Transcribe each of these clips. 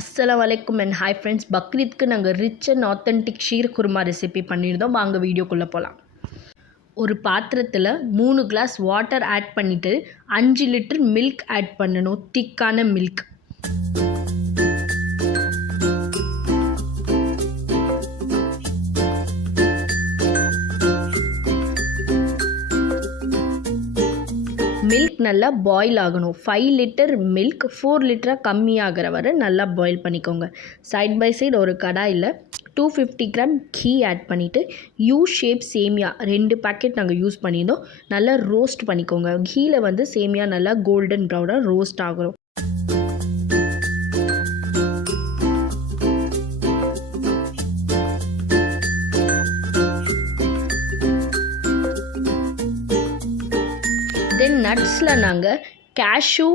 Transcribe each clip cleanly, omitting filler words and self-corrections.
அஸ்ஸலாமு அலைக்கும் and hi friends. பக்ரீத்க்கு நாங்கள் rich and authentic sheer khurma recipe பண்ணியிருந்தோம். வாங்க வீடியோக்குள்ளே போகலாம். ஒரு பாத்திரத்தில் 3 கிளாஸ் வாட்டர் ஆட் பண்ணிவிட்டு 5 லிட்டர் மில்க் ஆட் பண்ணணும். திக்கான மில்க். மில்க் நல்லா பாயில் ஆகணும். 5 லிட்டர் மில்க் 4 லிட்டராக கம்மியாகிற வரை நல்லா பாயில் பண்ணிக்கோங்க. சைட் பை சைடு ஒரு கடாயில் 250 கிராம் கீ ஆட் பண்ணிவிட்டு யூ ஷேப் சேமியா 2 பேக்கெட் நாங்கள் யூஸ் பண்ணியிருந்தோம். நல்லா ரோஸ்ட் பண்ணிக்கோங்க. கீயில் வந்து சேமியா நல்லா கோல்டன் ப்ரௌனாக ரோஸ்ட் ஆகணும். தென் நட்ஸில் நாங்கள் கேஷ்யூ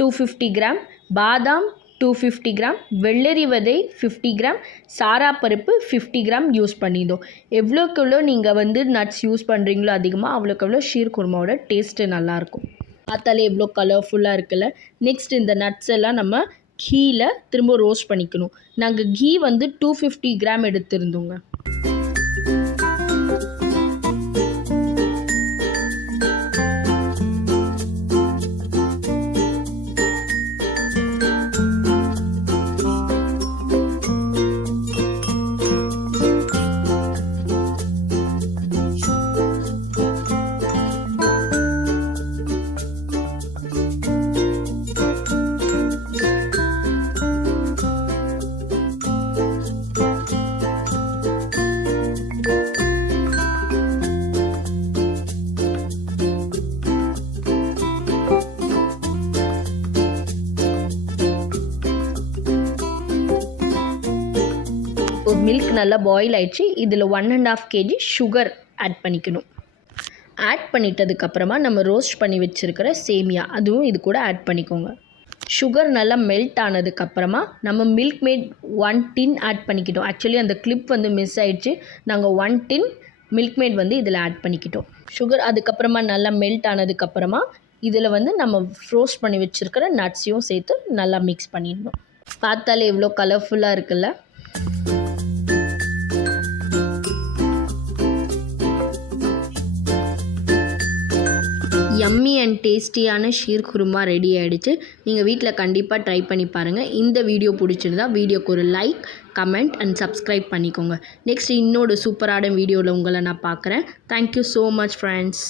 250 கிராம், பாதாம் 250 கிராம், வெள்ளரி விதை 50 கிராம், சாராப்பருப்பு 50 கிராம் யூஸ் பண்ணியிருந்தோம். எவ்வளோக்கு எவ்வளோ நீங்கள் வந்து நட்ஸ் யூஸ் பண்ணுறீங்களோ அதிகமாக அவ்வளோக்கு எவ்வளோ ஷீர் குருமாவோட டேஸ்ட்டு நல்லாயிருக்கும். பார்த்தாலே எவ்வளோ கலர்ஃபுல்லாக இருக்குல்ல. நெக்ஸ்ட் இந்த நட்ஸ் எல்லாம் நம்ம கீயில் திரும்ப ரோஸ்ட் பண்ணிக்கணும். நாங்கள் கீ வந்து 250 கிராம் எடுத்திருந்தோங்க. மில்க் நல்லா பாயில் ஆயிடுச்சு. இதில் 1.5 kg சுகர் ஆட் பண்ணிக்கணும். ஆட் பண்ணிட்டதுக்கப்புறமா நம்ம ரோஸ்ட் பண்ணி வச்சுருக்கிற சேமியா அதுவும் இது கூட ஆட் பண்ணிக்கோங்க. சுகர் நல்லா மெல்ட் ஆனதுக்கப்புறமா நம்ம மில்க் மேட் 1 டின் ஆட் பண்ணிக்கிட்டோம். ஆக்சுவலி அந்த கிளிப் வந்து மிஸ் ஆயிடுச்சு. நாங்கள் 1 டின் மில்க் மேட் வந்து இதில் ஆட் பண்ணிக்கிட்டோம். சுகர் அதுக்கப்புறமா நல்லா மெல்ட் ஆனதுக்கப்புறமா இதில் வந்து நம்ம ரோஸ்ட் பண்ணி வச்சுருக்கிற நட்ஸையும் சேர்த்து நல்லா மிக்ஸ் பண்ணிடணும். பார்த்தாலே எவ்வளோ கலர்ஃபுல்லாக இருக்குல்ல. யம்மி அண்ட் டேஸ்டியான ஷீர் குருமா ரெடி ஆகிடுச்சு. நீங்கள் வீட்டில் கண்டிப்பாக ட்ரை பண்ணி பாருங்கள். இந்த வீடியோ பிடிச்சிருந்தா வீடியோக்கு ஒரு லைக், கமெண்ட் அண்ட் சப்ஸ்கிரைப் பண்ணிக்கோங்க. நெக்ஸ்ட் இன்னொரு சூப்பரான வீடியோவில் உங்களை நான் பார்க்குறேன். Thank you so much friends.